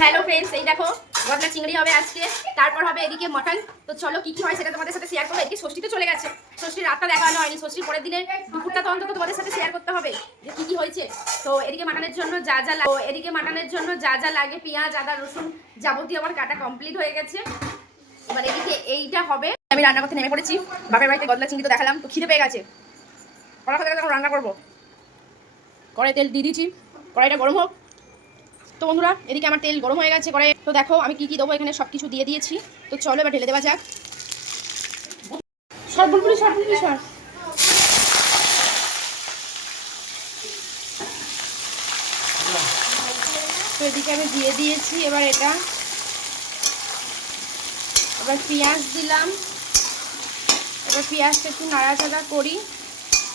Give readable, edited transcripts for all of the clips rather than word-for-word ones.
Hello friends, এই দেখো গলদা চিংড়ি হবে আজকে, তারপর হবে এদিকে মটন। তো চলো কি কি হয় সেটা তোমাদের সাথে শেয়ার করবো। এদিকে ষষ্ঠী তো চলে গেছে, ষষ্ঠীর রাতটা দেখানো হয়নি, ষষ্ঠীর পরের দিনের দুপুরটা তো অন্তত তোমাদের সাথে শেয়ার করতে হবে যে কি কি হয়েছে। তো এদিকে মাটনের জন্য যা যা লাগে পেঁয়াজ, আদা, রসুন যাবতীয় আমার কাটা কমপ্লিট হয়ে গেছে। এবার এদিকে এইটা হবে, আমি রান্না করতে নেমে পড়েছি। বাপের বাড়িতে গলদা চিংড়ি তো দেখালাম, তো খিদে পেয়ে গেছে, কড়া থেকে এখন রান্না করবো। কড়াই তেল দিয়ে দিয়েছি, কড়াইটা গরম হোক। তো বন্ধুরা এদিকে আমার তেল গরম হয়ে গেছে কড়াই। তো দেখো আমি কি কি দেবো, এখানে সব কিছু দিয়ে দিয়েছি। তো চলো এবার ঢেলে দেওয়া যাক। সর বুলবুলি সর। তো এদিকে আমি দিয়ে দিয়েছি। এবার পেঁয়াজ দিলাম। এবার পেঁয়াজটা একটু নাড়াচাড়া করি,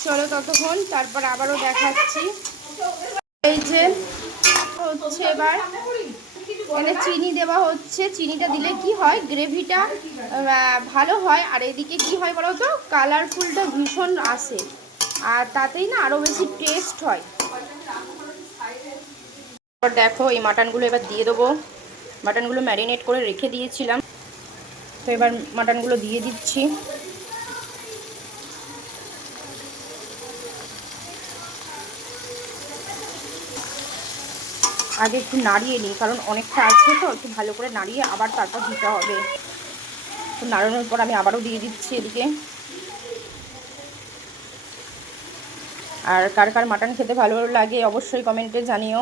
চলো ততক্ষণ, তারপর আবারও দেখাচ্ছি। এই যে হচ্ছে এবার এখানে চিনি দেওয়া হচ্ছে। চিনিটা দিলে কি হয়, গ্রেভিটা ভালো হয়, আর এদিকে কি হয় বলো তো, কালারফুলটা ভীষণ আসে, আর তাতেই না আরও বেশি টেস্ট হয়। এবার দেখো এই মাটনগুলো এবার দিয়ে দেবো। মাটনগুলো ম্যারিনেট করে রেখে দিয়েছিলাম, তো এবার মাটনগুলো দিয়ে দিচ্ছি। আগে একটু নাড়িয়ে নিই, কারণ অনেকটা আছে তো, একটু ভালো করে নাড়িয়ে আবার তারপর দিতে হবে। তো নাড়ানোর পর আমি আবারও দিয়ে দিচ্ছি এদিকে। আর কার কার মাটন খেতে ভালো লাগে অবশ্যই কমেন্টে জানিও।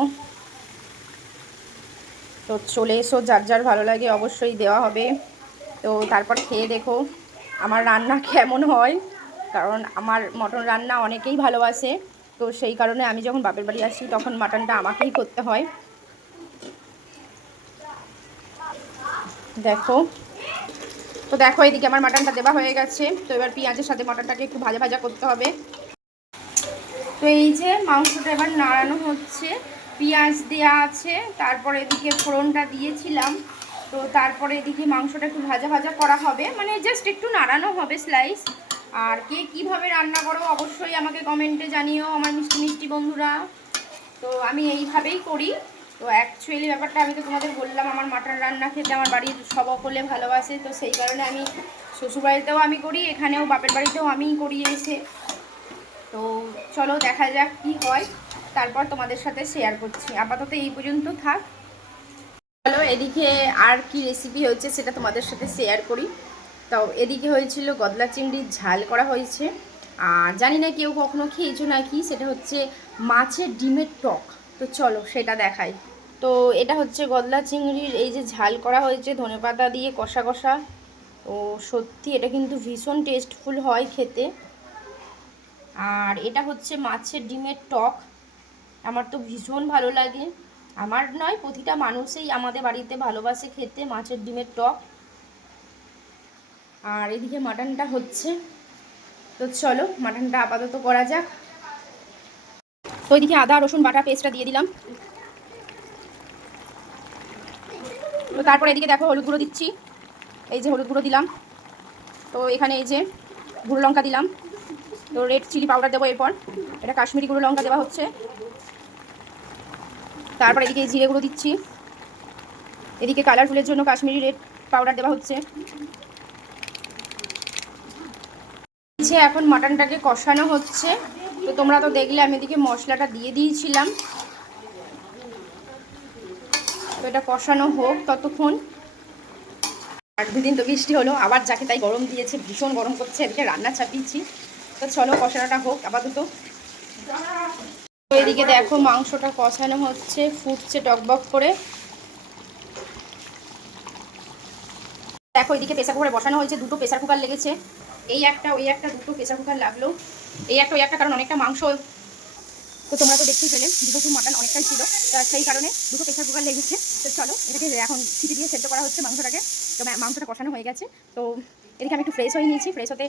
তো চলে এসো, যার যার ভালো লাগে অবশ্যই দেওয়া হবে। তো তারপর খেয়ে দেখো আমার রান্না কেমন হয়, কারণ আমার মটন রান্না অনেকেই ভালোবাসে। তো সেই কারণে আমি যখন বাপের বাড়ি আসি তখন মাটনটা আমাকেই করতে হয়। দেখো এদিকে আমার মাটনটা দেওয়া হয়ে গেছে। তো এবার পেঁয়াজের সাথে মটনটাকে একটু ভাজা ভাজা করতে হবে। তো এই যে মাংসটা এবার নাড়ানো হচ্ছে, পেঁয়াজ দেওয়া আছে, তারপরে এদিকে ফোড়নটা দিয়েছিলাম। তো তারপরে এদিকে মাংসটা একটু ভাজা ভাজা করা হবে, মানে জাস্ট একটু নাড়ানো হবে স্লাইস। আর কে কীভাবে রান্না করো অবশ্যই আমাকে কমেন্টে জানিও আমার মিষ্টি মিষ্টি বন্ধুরা। তো আমি এইভাবেই করি। তো অ্যাকচুয়ালি ব্যাপারটা আমি তো তোমাদের বললাম, আমার মাটন রান্না খেতে আমার বাড়ির সকলে ভালোবাসে। তো সেই কারণে আমি শ্বশুরবাড়িতেও আমি করি, এখানেও বাপের বাড়িতেও আমিই করি এসে। তো চলো দেখা যাক কি হয়, তারপর তোমাদের সাথে শেয়ার করছি। আপাতত এই পর্যন্ত থাক। চলো এদিকে আর কি রেসিপি হয়েছে সেটা তোমাদের সাথে শেয়ার করি। তো এদিকে হয়েছিল গলদা চিংড়ির ঝাল করা হয়েছে, আর জানি না কেউ কখনো খেয়েছো নাকি, সেটা হচ্ছে মাছের ডিমের টক। তো চলো সেটা দেখাই। তো এটা হচ্ছে গলদা চিংড়ির এই যে ঝাল করা হয়েছে ধনেপাতা দিয়ে কষা কষা। ও সত্যি এটা কিন্তু ভীষণ টেস্টফুল হয় খেতে। আর এটা হচ্ছে মাছের ডিমের টক, আমার তো ভীষণ ভালো লাগে। আমার নয়, প্রতিটা মানুষই আমাদের বাড়িতে ভালোবাসে খেতে মাছের ডিমের টক। আর এদিকে মাটনটা হচ্ছে। তো চলো মাটনটা আপাতত করা যাক। তো এদিকে আদা রসুন বাটা পেস্টটা দিয়ে দিলাম। তো তারপর এদিকে দেখো হলুদ গুঁড়ো দিচ্ছি, এই যে হলুদ গুঁড়ো দিলাম। তো এখানে এই যে গুঁড়ো লঙ্কা দিলাম। তো রেড চিলি পাউডার দেবো এরপর, এটা কাশ্মীরি গুঁড়ো লঙ্কা দেওয়া হচ্ছে। তারপর এদিকে জিরে গুঁড়ো দিচ্ছি, এদিকে কালারফুলের জন্য কাশ্মীরি রেড পাউডার দেওয়া হচ্ছে। এখন মাটনটাকে কষানো হচ্ছে। তো তোমরা তো দেখলে আমি এদিকে মশলাটা দিয়ে দিয়েছিলাম। তো এটা কষানো হোক ততক্ষণ। আর দুদিন তো বৃষ্টি হলো, আবার যাকে তাই গরম দিয়েছে, ভীষণ গরম করছে, এদিকে রান্না চাপিয়েছি। তো চলো কষানোটা হোক আপাতত। তো এদিকে দেখো মাংসটা কষানো হচ্ছে, ফুটছে টকবক করে। দেখো এদিকে প্রেসার কুকারে বসানো হয়েছে, দুটো প্রেসার কুকার লেগেছে, এই একটা ওই একটা, দুটো প্রেসার কুকার লাগলো। এই একটা ওই একটা, কারণ অনেকটা মাংস, তো তোমরা তো দেখতেই পেলে দুটো মাটন অনেকটাই ছিল, তা সেই কারণে দুটো প্রেসার কুকার লেগেছে। তো চলো এটাকে এখন সিটি দিয়ে সেদ্ধ করা হচ্ছে মাংসটাকে। তো মাংসটা কষানো হয়ে গেছে। তো এদিকে আমি একটু ফ্রেশ হয়ে নিয়েছি, ফ্রেশ হতে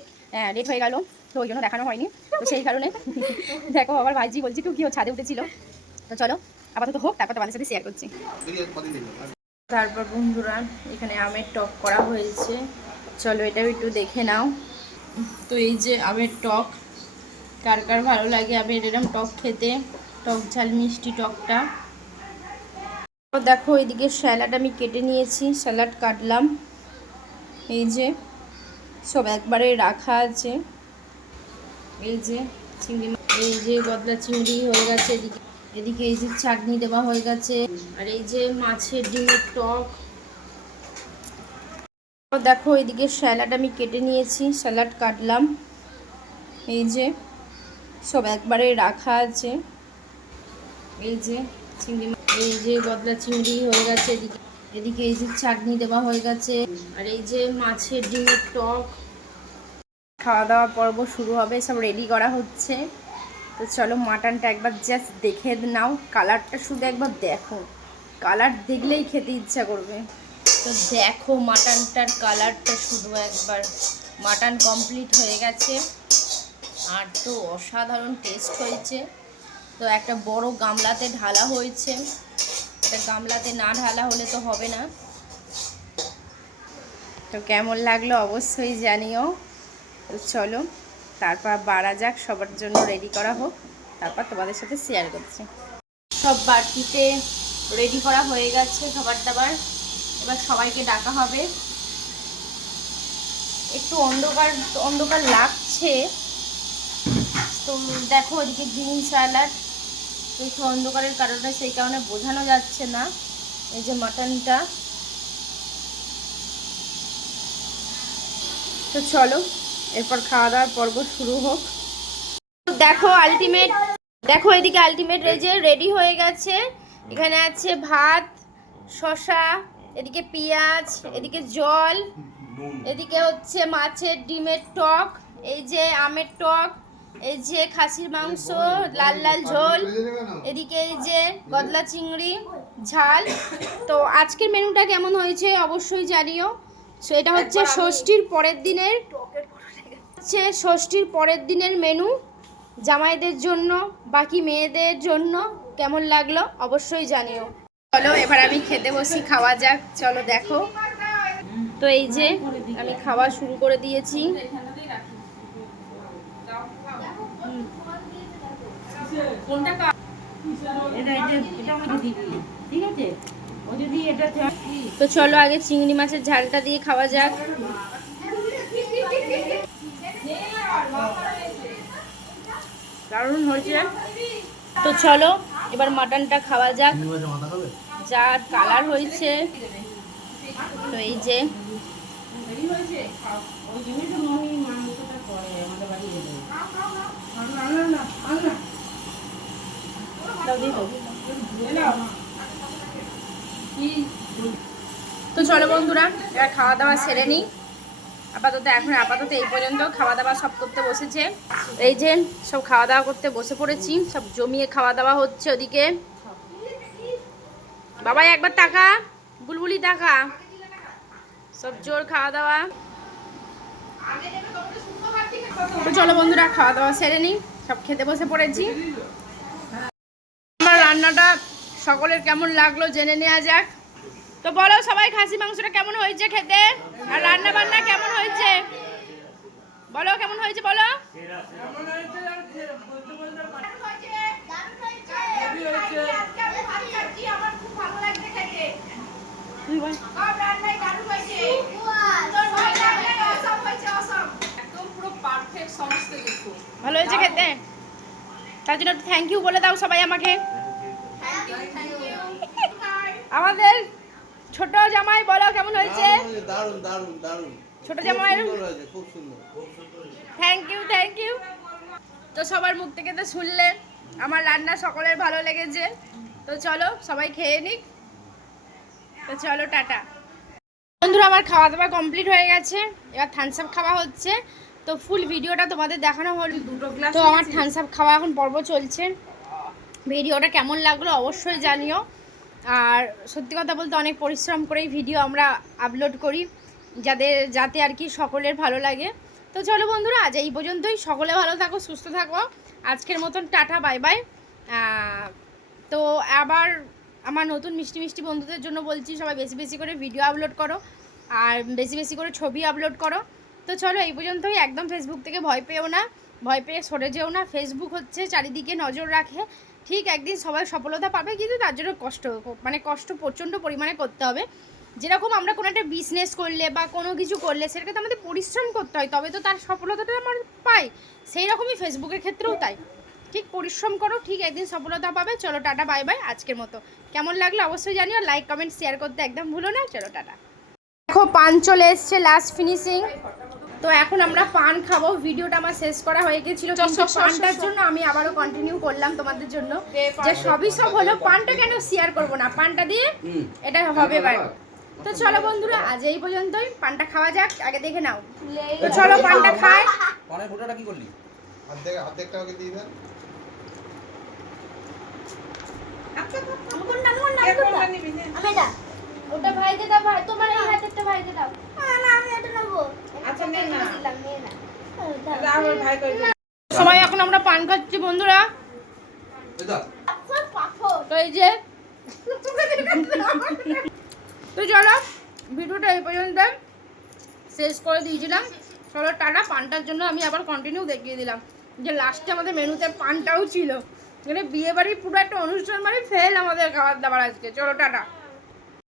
লেট হয়ে গেল, তো ওই জন্য দেখানো হয়নি। তো সেই কারণে দেখো আবার ভাইজি বলছি টু কিও ছাদে উঠেছিল। তো চলো আপাতত হোক, তারপর তোমাদের সাথে শেয়ার করছি। তারপর বন্ধুরা এখানে আমের টক করা হয়েছে, চলো এটাও একটু দেখে নাও। তো এই যে আমের টক, কার কার ভালো লাগে আমের এরকম টক খেতে, টক ঝাল মিষ্টি টকটা। তো দেখো এদিকে স্যালাড আমি কেটে নিয়েছি, স্যালাড কাটলাম, এই যে সব একবারে রাখা আছে। এই যে চিংড়ি, এই যে গদলা চিংড়ি হয়ে গেছে, এদিকে এদিকে এই যে চাটনি দেওয়া হয়ে গেছে, আর এই যে মাছের ডিমের টক। তো দেখো এদিকে স্যালাড আমি কেটে নিয়েছি, স্যালাড কাটলাম, এই যে সব একবারে রাখা আছে। এই যে চিংড়ি, এই যে গদলা চিংড়ি হয়ে গেছে, এদিকে এদিকে এই যে চাটনি দেওয়া হয়ে গেছে, আর এই যে মাছের ডিমের টক। খাওয়া দাওয়া পর্ব শুরু হবে, সব রেডি করা হচ্ছে। তো চলো মাটনটা একবার জাস্ট দেখে নাও, কালারটা শুধু একবার দেখো, কালার দেখলেই খেতে ইচ্ছা করবে। তো দেখো মাটনটার কালারটা শুধু একবার। মাটন কমপ্লিট হয়ে গেছে, আর তো অসাধারণ টেস্ট হয়েছে। তো একটা বড় গামলাতে ঢালা হয়েছে, এটা গামলাতে না ঢালা হলে তো হবে না। তো কেমন লাগলো অবশ্যই জানিও। তো চলো তারপর বাড়া যাক, সবার জন্য রেডি করা হোক, তারপর তোমাদের সাথে শেয়ার করছি। সব বাড়তিতে রেডি করা হয়ে গেছে খাবার দাবার, এবার সবাইকে ডাকা হবে। একটু অন্ধকার অন্ধকার লাগছে, তো দেখো ওদিকে গ্রিন স্যালাড, তো একটু অন্ধকারের কারণে সেই কারণে বোঝানো যাচ্ছে না। এই যে মাটনটা, তো চলো এরপর খাওয়া দাওয়ার পর্ব শুরু হোক। দেখো আলটিমেট, দেখো এদিকে আলটিমেট এই যে রেডি হয়ে গেছে। এখানে আছে ভাত, শসা, এদিকে পেঁয়াজ, এদিকে জল, এদিকে হচ্ছে মাছের ডিমের টক, এই যে আমের টক, এই যে খাসির মাংস লাল লাল ঝোল, এদিকে এই যে গদলা চিংড়ি ঝাল। তো আজকের মেনুটা কেমন হয়েছে অবশ্যই জানিও। সো এটা হচ্ছে ষষ্ঠীর পরের দিনের, ষষ্ঠীর পরের দিনের মেনু, জামাইদের জন্য, বাকি মেয়েদের জন্য। কেমন লাগলো অবশ্যই জানিও। চলো এবার আমি খেতে বসি, খাওয়া যাক, চলো দেখো। তো এই যে আমি খাওয়া শুরু করে দিয়েছি। তো চলো আগে চিংড়ি মাছের ঝালটা দিয়ে খাওয়া যাক। দারুণ হয়েছে। তো চলো এবার মাটনটা খাওয়া যাক, যা কালার হয়েছে। তো এই যে তো চলো বন্ধুরা এবার খাওয়া দাওয়া সেরে নিই। আপাতত এই পর্যন্ত খাওয়া দাওয়া সব করতে বসেছে। এই যে সব খাওয়া দাওয়া করতে বসে পড়েছি, সব জমিয়ে খাওয়া দাওয়া হচ্ছে। ওদিকে বাবাই একবার টাকা, বুলবুলি টাকা, সব জোর খাওয়া দাওয়া। তো চলো বন্ধুরা খাওয়া দাওয়া সেরে নিই, সব খেতে বসে পড়েছি। আমার রান্নাটা সকলের কেমন লাগলো জেনে নেওয়া যাক। তো বলো সবাই, খাসি মাংসটা কেমন হয়েছে খেতে, আর রান্না বান্না কেমন হয়েছে বলো, কেমন হয়েছে বলো। ভালো হয়েছে খেতে, তার জন্য থ্যাংক ইউ বলে দাও সবাই আমাকে। আমাদের ছোট জামাই বলো কেমন হয়েছে। দারুণ দারুণ দারুণ, ছোট জামাই খুব সুন্দর। Thank you. তো সবার মুখ থেকে তো শুনলে আমার রান্না সকলের ভালো লেগেছে। তো চলো সবাই খেয়ে নিক। তো চলো টাটা বন্ধুরা, আমার খাওয়া দাওয়া কমপ্লিট হয়ে গেছে, এবার থামস আপ খাওয়া হচ্ছে। তো ফুল ভিডিওটা তোমাদের দেখানো হল। তো আমার থামস আপ খাওয়া এখন পর্ব চলছে। ভিডিওটা কেমন লাগলো অবশ্যই জানিও। আর সত্যি কথা বলতে অনেক পরিশ্রম করেই ভিডিও আমরা আপলোড করি, যাতে আর কি সকলের ভালো লাগে। তো চলো বন্ধুরা আজ এই পর্যন্তই, সকলে ভালো থাকো, সুস্থ থাকো। আজকের মতন টাটা, বাই বাই। তো আবার আমার নতুন মিষ্টি মিষ্টি বন্ধুদের জন্য বলছি, সবাই বেশি বেশি করে ভিডিও আপলোড করো, আর বেশি বেশি করে ছবি আপলোড করো। তো চলো এই পর্যন্তই। একদম ফেসবুক থেকে ভয় পেও না, ভয় পেয়ে সরে যেও না। ফেসবুক হচ্ছে চারিদিকে নজর রাখে, ঠিক একদিন সবাই সফলতা পাবে, কিন্তু তার জন্য কষ্ট প্রচণ্ড পরিমাণে করতে হবে। যেরকম আমরা কোনো একটা বিজনেস করলে বা কোনো কিছু করলে সেটাকে তো আমাদের পরিশ্রম করতে হয়, তবে তো তার সফলতাটা আমরা পাই। সেই রকমই ফেসবুকের ক্ষেত্রেও তাই, ঠিক পরিশ্রম করো, ঠিক একদিন সফলতা পাবে। চলো টাটা, বাই বাই। আজকের মতো কেমন লাগলো অবশ্যই জানিও, লাইক কমেন্ট শেয়ার করতে একদম ভুলো না। চলো টাটা। দেখো পান চলে এসছে, লাস্ট ফিনিশিং। তো এখন আমরা পান খাবো। ভিডিওটা আমার শেষ করা হয়ে গেছিল, কিন্তু পানটার জন্য আমি আবারও কন্টিনিউ করলাম তোমাদের জন্য, যে সবই সব হলো, পানটা কেন শেয়ার করব না, পানটা দিয়ে এটা হবে এবার। তো চলো বন্ধুরা, আজ এই পর্যন্তই। পানটা খাওয়া যাক, আগে দেখে নাও। তো চলো পানটা খাই। পানের ফোঁটাটা কি করলি? অর্ধেকটা ওকে দিয়ে দেন। ওটা ভাইকে দাও, ভাই তোমার এই হাতেরটা ভাইকে দাও। সবাই এখন আমরা পান খাচ্ছি বন্ধুরা। তো এই যে তো চলো ভিডিওটা এই পর্যন্ত শেষ করে দিয়েছিলাম। চলো টাটা। পানটার জন্য আমি আবার কন্টিনিউ দেখিয়ে দিলাম যে লাস্টে আমাদের মেনুতে পানটাও ছিল। মানে বিয়ে বাড়ির পুরো একটা অনুষ্ঠান মানে ফেল আমাদের খাবার দাবার আজকে। চলো টাটা।